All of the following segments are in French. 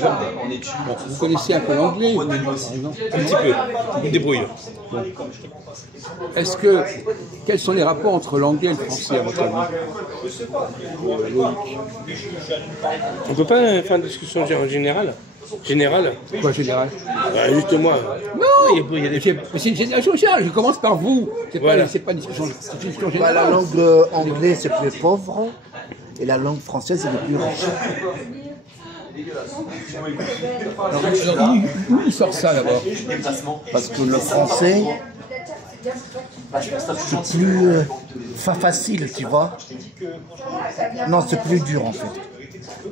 Bon, vous connaissez un peu l'anglais, par exemple? Un petit peu, je me débrouille. Est-ce que, quels sont les rapports entre l'anglais et le français, à votre avis? On peut pas faire une discussion en général? Quoi, général? Juste moi. Non, il y a des... c'est une génération générale, je commence par vous. C'est Voilà. pas une discussion, c'est une discussion Bah, générale. la langue anglaise c'est plus pauvre et la langue française c'est plus riche. Alors, où il sort ça d'abord? Parce que le français c'est plus facile, tu vois. Non, c'est plus dur en fait.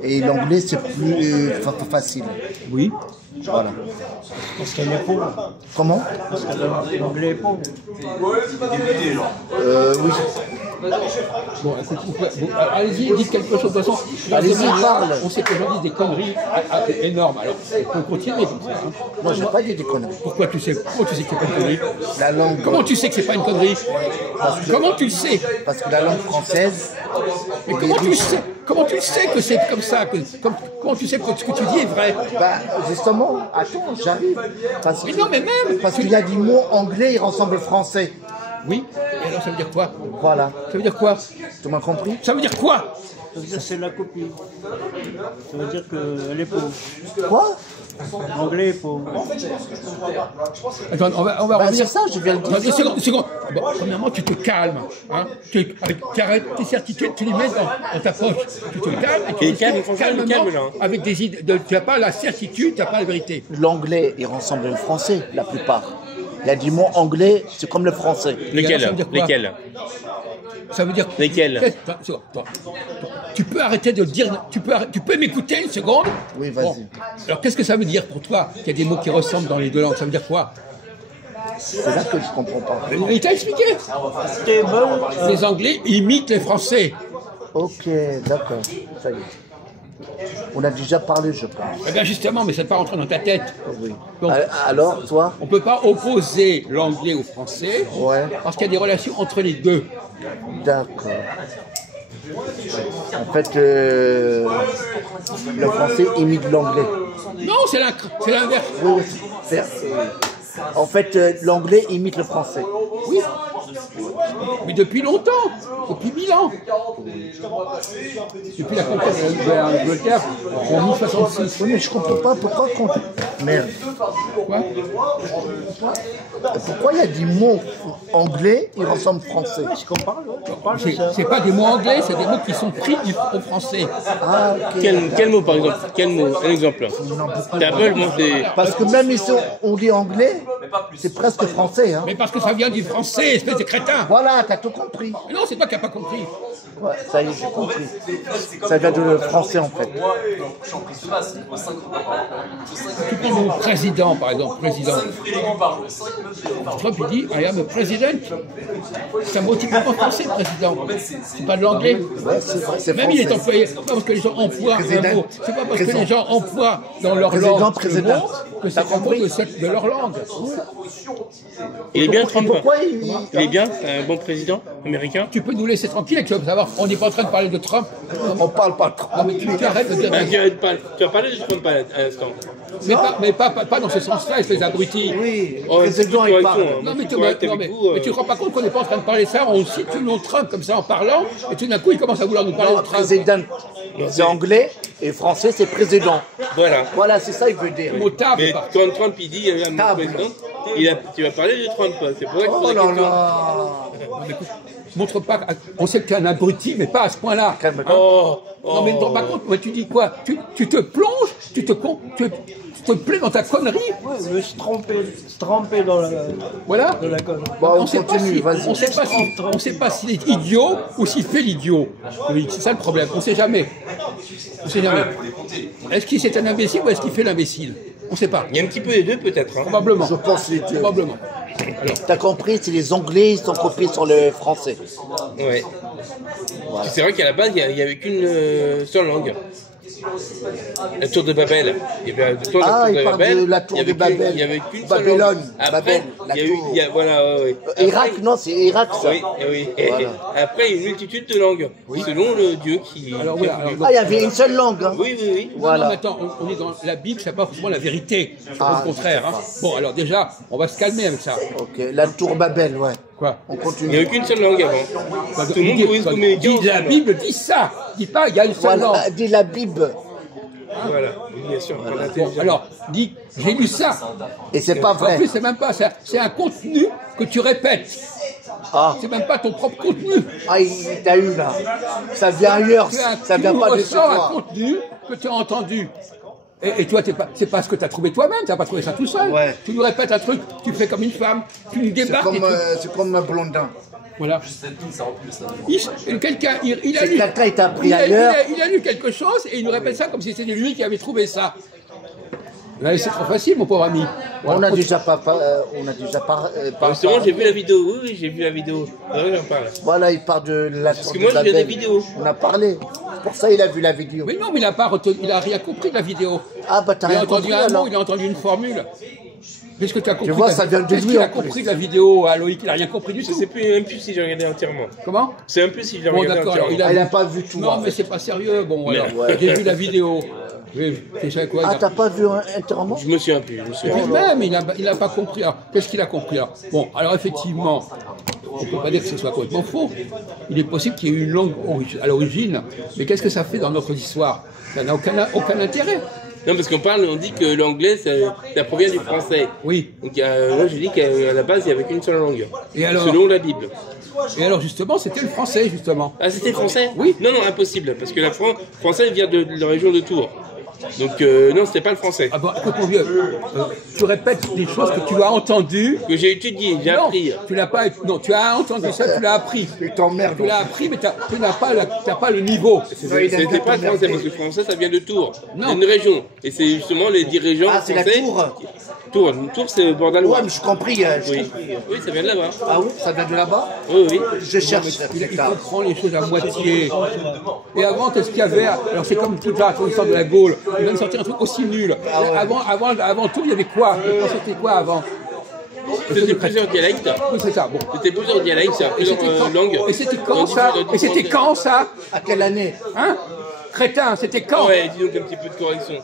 Et l'anglais c'est plus facile. Oui. Voilà. Parce qu'elle est pauvre. Comment? Parce que l'anglais est pauvre. Oui. Bon, écoute, allez-y, dites quelque chose. De toute façon, Allez-y, parle. on sait que les gens disent des conneries énormes. Alors, on peut continuer comme ça. Hein. Moi j'ai pas dit des conneries. Comment tu sais que c'est pas une connerie? La langue. Comment tu sais que c'est pas une connerie? Comment tu le sais? Parce que la langue française. Mais comment tu sais que c'est comme ça? Comment tu sais que ce que tu dis est vrai? Bah justement, attends, j'arrive. Parce Mais non, mais même. Parce qu'il y a des mots anglais, ils ressemblent au français. Oui. Et alors, ça veut dire quoi? Voilà. Ça veut dire quoi? Tu m'as compris? Ça veut dire quoi? Ça veut dire que c'est la copie. Ça veut dire qu'elle est pauvre. Quoi? L'anglais est pauvre. Attends, on va Bah, revenir. c'est ça, je viens de dire. Attends, une seconde. Bon, premièrement, tu te calmes. Hein. Tu arrêtes tes certitudes, tu les mets dans ta poche. Tu te calmes et tu Il est calme, franchement, il est calmement, calme, là. avec des idées. Tu n'as pas la certitude, tu n'as pas la vérité. L'anglais, il ressemble au français, la plupart. Il y a des mots anglais, c'est comme le français. Et alors, ça veut dire quoi? Lesquels? Ça veut dire. Lesquels? Attends. Tu peux arrêter de dire. Tu peux m'écouter une seconde? Oui, vas-y. Bon. Alors, qu'est-ce que ça veut dire pour toi qu'il y a des mots qui ressemblent dans les deux langues? Ça veut dire quoi? C'est là que je comprends pas. Il t'a expliqué. Stable. Les Anglais imitent les Français. Ok, d'accord. Ça y est. On a déjà parlé, je pense. Eh bien, justement, mais ça ne pas rentrer dans ta tête. Oui. Donc, Alors, toi? on ne peut pas opposer l'anglais au français Ouais. parce qu'il y a des relations entre les deux. D'accord. En fait, le français imite l'anglais. Non, c'est l'inverse. Oui, oui. En fait, l'anglais imite le français. Oui. Mais depuis longtemps, depuis 1000 ans. Depuis la conquête de l'Angleterre en 1066. Oui, mais je comprends pas pourquoi Merde. Quoi? Pourquoi il y a des mots anglais, ils ressemblent français? C'est qu'on parle, ouais. On parle de ça. C'est pas des mots anglais, c'est des mots qui sont pris au français. Ah, ok. Quel mot par exemple? Quel mot? Un exemple. Apple, moi c'est... Parce que même ici, on dit anglais, c'est presque français. Hein. Mais parce que ça vient du français, espèce de crétin. Voilà, t'as tout compris. Mais non, c'est toi qui n'as pas compris. Ouais, ça y est, j'ai compris. Ça vient de français en fait. Tu prends le président, par exemple, président. Trump, il dit I am a president. C'est un mot typiquement français, président. C'est pas de l'anglais. Ouais, c'est vrai, c'est Même il est français. employé, c'est pas parce que les gens emploient un mot, c'est pas parce que les gens emploient dans leur Président, langue président. le mot que c'est un mot de leur langue. Il est bien Trump. Pourquoi Il est bien, c'est un bon président américain. Tu peux nous laisser tranquille avec ça, savoir, on n'est pas en train de parler de Trump. on parle pas de Non, Trump? mais tu arrêtes de dire. Tu as parlé de Trump à l'instant. Mais pas dans ce sens-là, espèce d'abruti. Oui, le Oh, président il parle. Non, mais tu ne te rends pas compte qu'on n'est pas en train de parler de ça, on cite le nom de Trump comme ça en parlant, et tout d'un coup il commence à vouloir nous parler de Trump. Président, c'est anglais, et français, c'est président. Voilà. Voilà, c'est ça il veut dire. Le mot table, Mais par- quand Trump il dit il y a un Table. président, tu vas parler de Trump. C'est pour ça que je Oh pose la là question. là. montre pas. On sait que tu es un abruti, mais pas à ce point-là. Calme-toi. Non, mais ne te rends pas compte, moi, tu dis quoi? Tu te plonges, tu te plais dans ta connerie. Ouais, je me suis trompé dans la Voilà. connerie. Bon, on sait pas continue, si- vas-y. on sait pas s'il est idiot ou s'il fait l'idiot. Oui, c'est ça le problème. On sait jamais. On sait jamais. Est-ce qu'il c'est un imbécile ou est-ce qu'il fait l'imbécile? On sait pas. Il y a un petit peu des deux peut-être. Hein. Probablement. Je pense les deux. Probablement. T'as compris, c'est les Anglais, ils sont copiés sur le français. Ouais. Voilà. C'est vrai qu'à la base, il n'y avait qu'une seule langue. La tour de Babel. Il y avait la tour il parle de la tour de Babel. Il y avait qu'une seule Babylone. langue. Après, Babel, la il y a eu, tour. il y a, voilà, ouais. Irak, non, c'est Irak, ça. Oui, oui. Et Voilà. après, il y a une multitude de langues, selon le Dieu qui... Alors, qui a voilà, voulu. Ah, il y avait une seule langue. Hein. Oui, oui, oui. Voilà. Non, mais attends, on est dans la Bible, c'est pas forcément la vérité. Ah, au contraire. Hein. Bon, alors déjà, on va se calmer avec ça. Ok, la tour Babel, ouais. Quoi? On Il n'y continue. avait qu'une seule langue avant. Tout le monde pouvait se communiquer La ensemble. Bible dit ça. Dis pas, il y a une seule langue. Voilà, dit la Bible. Voilà, oui, bien sûr. on a Bon, intelligent. alors, dis, j'ai lu ça. Et c'est pas En vrai. plus, c'est même pas ça. C'est un contenu que tu répètes. Ah, C'est même pas ton propre contenu. il t'a eu là. Ça vient ailleurs, ça vient pas de chez ressors un toi. contenu que tu as entendu. Et toi, c'est pas ce que tu as trouvé toi-même, tu n'as pas trouvé ça tout seul. Ouais. Tu nous répètes un truc, tu fais comme une femme, tu nous débarques. C'est comme un blondin. Voilà. Quelqu'un, il a C'est lu. quelqu'un, il t'a pris il ailleurs. il a lu quelque chose et il nous répète ça comme si c'était lui qui avait trouvé ça. Là, c'est trop facile, mon pauvre ami. On a déjà pas. Justement, j'ai vu la vidéo. Oui, j'ai vu la vidéo. Ouais, j'en parle. Voilà, il parle de la tour que de moi, je viens Babel. des vidéos. On a parlé. C'est pour ça qu'il a vu la vidéo. Mais non, mais il a pas retenu, il a rien compris de la vidéo. Ah, bah t'as Il a rien entendu compris un alors. mot, il a entendu une formule. Qu'est-ce que tu as compris? vois, ça vient de Qu'est-ce lui, qu'il a en plus. compris de la vidéo à Loïc? Il n'a rien compris du Je tout. sais plus, même plus si j'ai regardé entièrement. Comment? C'est un peu si j'ai Bon, regardé d'accord, entièrement. alors, Il a pas vu tout. Non, en mais fait. c'est pas sérieux. Bon, alors, Ouais. j'ai vu la vidéo. Tu sais quoi? Ah, t'as pas vu entièrement? Je me souviens plus. Et puis même, il n'a pas compris. Alors, qu'est-ce qu'il a compris alors? Bon, alors effectivement, on ne peut pas dire que ce soit complètement faux. Il est possible qu'il y ait eu une langue à l'origine, mais qu'est-ce que ça fait dans notre histoire? Ça n'a aucun intérêt. Non, parce on dit que l'anglais, ça provient du français. Oui. Donc, moi, je dis qu'à la base, il n'y avait qu'une seule langue. Et alors? Selon la Bible. Et alors justement, c'était le français, justement. Ah, c'était français? Oui. Non, non, impossible. Parce que la français vient de la région de Tours. Donc, non, c'était pas le français. Ah bon, écoute mon vieux, tu répètes des choses que tu as entendues. Que j'ai étudié, j'ai Non, appris. tu l'as pas. Non, tu as entendu ça, tu l'as appris. Tu t'emmerdes. Tu l'as appris, mais tu n'as pas le niveau. C'était pas le français, parce que le français, ça vient de Tours. Non. C'est une région. Et c'est justement les dirigeants Ah, c'est la français. tour. Tours, c'est au bord de la Loire. Ouais, mais j'ai compris. j'ai Oui. compris. Oui, ça vient de là-bas. Ah oui, ça vient de là-bas? Oui, oui. Je cherche ça Il plus tard. comprend les choses à moitié. Et avant, qu'est-ce qu'il y avait? Alors c'est comme toute l'histoire de la Gaule. Il vient de sortir un truc aussi nul. Avant tout, il y avait quoi? C'était quoi avant? C'était plusieurs dialectes. Oui, c'est ça. Bon. C'était plusieurs dialectes, plusieurs langues. Et c'était quand ça? Et c'était quand ça? À quelle année? Hein? Crétin, c'était quand? Ouais, dis donc un petit peu de correction.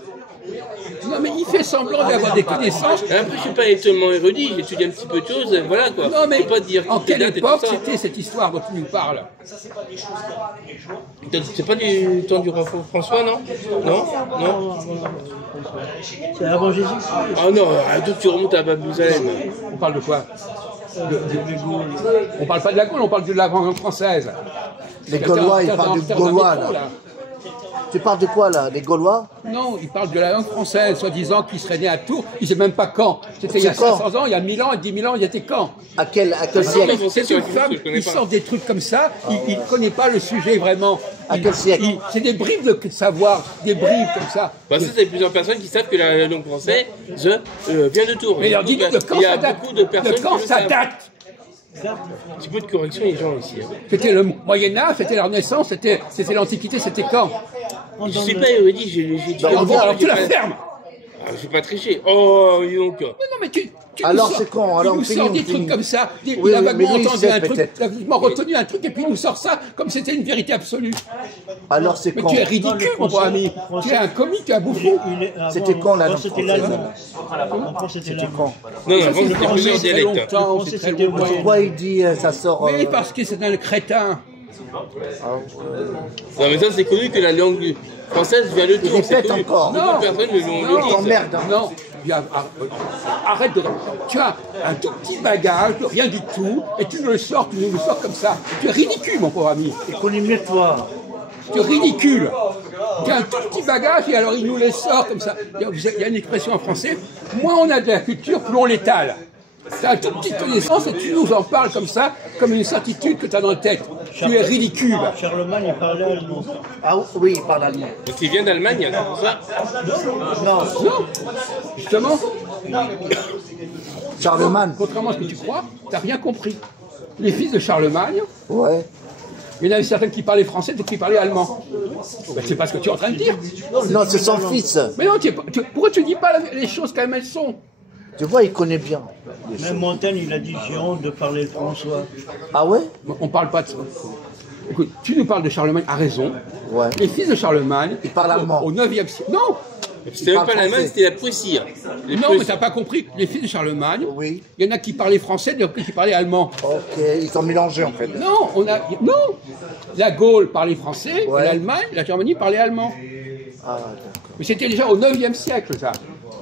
Non, mais il fait semblant d'avoir des connaissances. Après, je suis pas tellement érudit, j'ai étudié un petit peu de choses, voilà quoi. Non, mais Faut pas dire en toutes les quelle dates et tout époque ça. c'était cette histoire dont tu nous parles? C'est pas du temps du roi François, non? Non? Non? C'est avant Jésus. Ah non, arrête, tu remontes à Babylone. On parle de quoi? On parle pas de la Gaule, on parle de la langue française. Les Gaulois, ils parlent du Gaulois là. Tu parles de quoi là? Les Gaulois? Non, il parle de la langue française, soi-disant qu'il serait né à Tours. Il ne sait même pas quand. C'était il y a C'est quand? 500 ans, il y a 1000 ans, et 10 000 ans, il était quand? À quel Non, siècle? mais C'est sur une la femme, je connais il pas. sort des trucs comme ça, il ne connaît pas le sujet vraiment. À quel siècle? C'est des bribes de savoir, des bribes comme ça. Bah ça, c'est plusieurs personnes qui savent que la langue française vient de Tours. Mais alors dis-nous de quand Il y a ça date? beaucoup de personnes De quand qui le ça savent. date? Un petit peu de correction, les gens ici. Hein. C'était le Moyen-Âge, c'était la Renaissance, c'était l'Antiquité, c'était quand? Je suis pas érudit, j'ai étudié. Alors tu la fermes. Ah, je vais pas tricher. Oh, dis donc. Mais non, mais tu Alors, nous sors, c'est quand? Alors, tu nous on sors finit, des on trucs finit. comme ça. Oui, Il a mais vaguement lui, il entendu sait un truc, peut-être. il a vaguement retenu un truc, et puis il nous sort ça comme c'était une vérité absolue. Alors c'est Mais quand? tu es ridicule, mon bon ami. Tu es un comique, tu es un bouffon. C'était quand, la langue C'était française? l'allemand. Avant, c'était l'allemand. Quand? Non, non, Ça, avant, c'est c'était très plusieurs très dialectes. longtemps, Le c'est français, très c'était longtemps. Pourquoi il dit ça sort? Mais parce que c'est un crétin. Non, mais ça, c'est connu que la langue française vient de Tours. C'est répète connu. encore. Beaucoup de personnes le Non, disent. t'emmerdes, hein. Non, arrête de... Tu as un tout petit bagage de rien du tout, et tu nous le sors comme ça. Tu es ridicule, mon pauvre ami. Il connaît mieux que toi. Tu es ridicule. Tu as un tout petit bagage, et alors il nous les sort comme ça. Il y a une expression en français, moins on a de la culture, plus on l'étale. Tu as une toute petite connaissance et tu nous en parles comme ça, comme une certitude que tu as dans la tête. Tu es ridicule. Charlemagne, il parlait allemand. Ah oui, il parle allemand. Parce qu'il vient d'Allemagne, c'est pour ça. Non, Non, justement, Charlemagne. contrairement à ce que tu crois, tu n'as rien compris. Les fils de Charlemagne, Ouais. Il y en avait certains qui parlaient français, d'autres qui parlaient allemand. Ben, c'est pas ce que tu es en train de dire. Non, c'est son fils. Mais non, pourquoi tu dis pas les choses comme elles sont? Tu vois, il connaît bien. Même Montaigne, il a dit j'ai honte de parler de François. Ah ouais? On parle pas de ça. Écoute, tu nous parles de Charlemagne, à raison. Ouais. Les fils de Charlemagne, Ils parlent allemand. au 9e siècle. Non, C'était même pas l'Allemagne, c'était la Prusse. non, mais t'as pas compris. Les fils de Charlemagne, Oui. il y en a qui parlaient français, d'autres qui parlaient allemand. Ok, ils sont mélangés en fait. Non, non. La Gaule parlait français, Ouais. l'Allemagne, la Germanie parlait allemand. Ah, d'accord. Mais c'était déjà au 9e siècle, ça.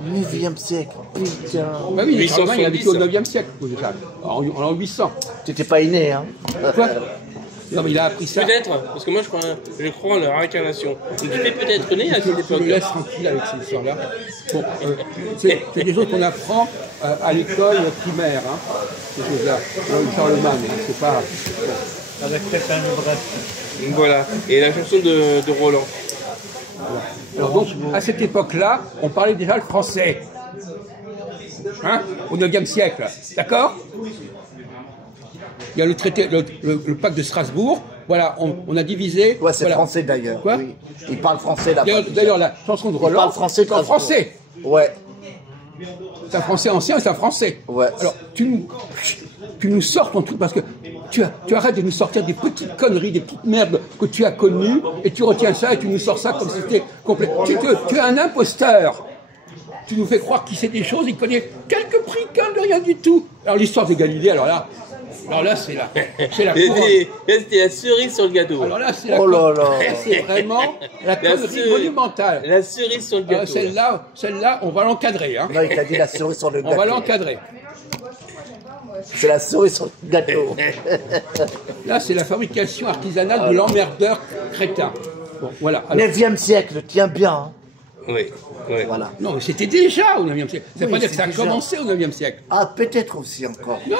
9e siècle. Putain. Bah oui, les 870. Charlemagne, il a vécu au 9e siècle, déjà. En 800. T'étais pas inné, hein? Quoi? Non, mais il a appris ça. Peut-être, parce que moi je crois en leur incarnation. Donc tu fais peut-être né à cette Je me époque. laisse tranquille avec ces histoires-là. Bon, c'est des choses qu'on apprend à l'école primaire, hein, ces choses-là. Charlemagne, hein, c'est pas... Avec Pépin le Bref. Donc voilà. Et la chanson de Roland. Alors donc, à cette époque-là, on parlait déjà le français. Hein, au 9e siècle. D'accord? Il y a le traité, le pacte de Strasbourg. Voilà, on a divisé. Ouais, c'est voilà. français d'ailleurs. Quoi? Oui. Il parle français là-bas. D'ailleurs, la chanson de Roland, parle français, c'est en français. Ouais. C'est un français ancien et c'est un français. Ouais. Alors, tu nous sors ton truc parce que tu arrêtes de nous sortir des petites conneries, des petites merdes que tu as connues et tu retiens ça et tu nous sors ça comme si c'était complet. Tu es un imposteur. Tu nous fais croire qu'il sait des choses, il connaît quelques bricoles de rien du tout. Alors, l'histoire de Galilée, alors là, c'est la couronne. C'était la cerise sur le gâteau. Alors là, c'est la Oh là connerie. là. C'est vraiment la connerie monumentale. La cerise sur le gâteau. Celle-là, on va l'encadrer. Hein. Non, il t'a dit la cerise sur le On va gâteau. l'encadrer. C'est la cerise sur le gâteau. Là, c'est la fabrication artisanale de l'emmerdeur crétin. Bon, voilà. Alors, 9e siècle, tiens bien. Hein. Oui, oui. Voilà. non, mais c'était déjà au 9e siècle. Ça ne veut Oui, pas dire que ça a c'est déjà. commencé au 9e siècle. Ah, peut-être aussi encore. Non,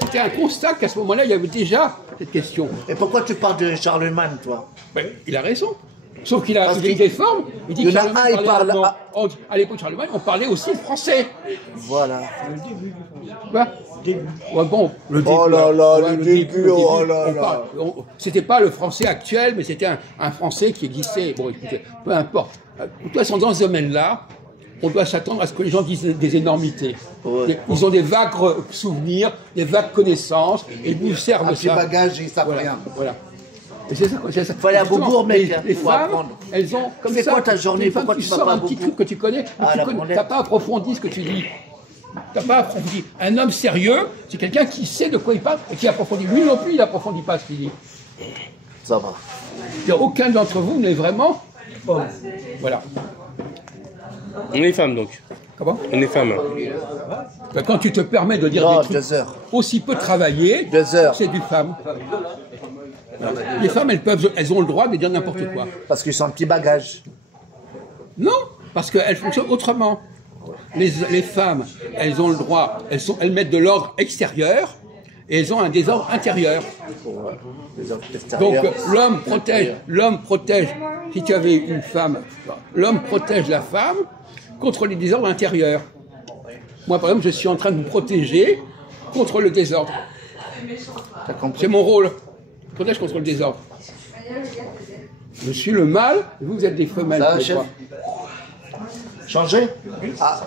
c'était un constat qu'à ce moment-là, il y avait déjà cette question. Et pourquoi tu parles de Charlemagne, toi? Ben, il a raison. Sauf qu'il a Parce il qu'il- déforme. Il dit il y que en a Charlemagne un, il parlait parle- allemand. À l'époque de Charlemagne, on parlait aussi le français. Voilà. Quoi? Ouais, bon, le début. Oh là là, ouais, le début, oh là on là. parle- C'était pas le français actuel, mais c'était un français qui existait. Bon, écoutez, peu importe. De toute façon, dans ce domaine-là, on doit s'attendre à ce que les gens disent des énormités. Ouais. Ils ont des vagues souvenirs, des vagues connaissances, et ils nous servent Un de petit ça. bagage, ils savent Voilà. rien. Voilà. Et c'est ça, c'est ça. Faut aller à Justement, Beaubourg, mec, Les faut femmes, apprendre. elles ont comme Fais ça. quoi ta journée? les femmes, Pourquoi tu tu vas sors pas à un petit Beaubourg? truc que tu connais, mais Ah, tu la connais, branlette. t'as pas approfondi ce que tu dis. T'as pas approfondi. Un homme sérieux, c'est quelqu'un qui sait de quoi il parle et qui approfondit. Lui non plus, il n'approfondit pas ce qu'il dit. Ça va. C'est-à-dire, aucun d'entre vous n'est vraiment homme. Voilà. On est femmes donc. Comment? On est femmes. Quand tu te permets de dire Non, des trucs 2 heures. aussi peu travaillés, 2 heures. c'est du femme. Les femmes, elles ont le droit de dire n'importe quoi. Parce qu'ils sont un petit bagage. Non, parce qu'elles fonctionnent autrement. Les femmes, elles ont le droit, elles mettent de l'ordre extérieur et elles ont un désordre intérieur. Les hommes Donc extérieurs. l'homme protège, si tu avais une femme, l'homme protège la femme contre les désordres intérieurs. Moi, par exemple, je suis en train de vous protéger contre le désordre. T'as compris? C'est mon rôle. Je protège contre le désordre. Je suis le mâle et vous êtes des femelles. Ça va, des chef? fois. Changer? Ah.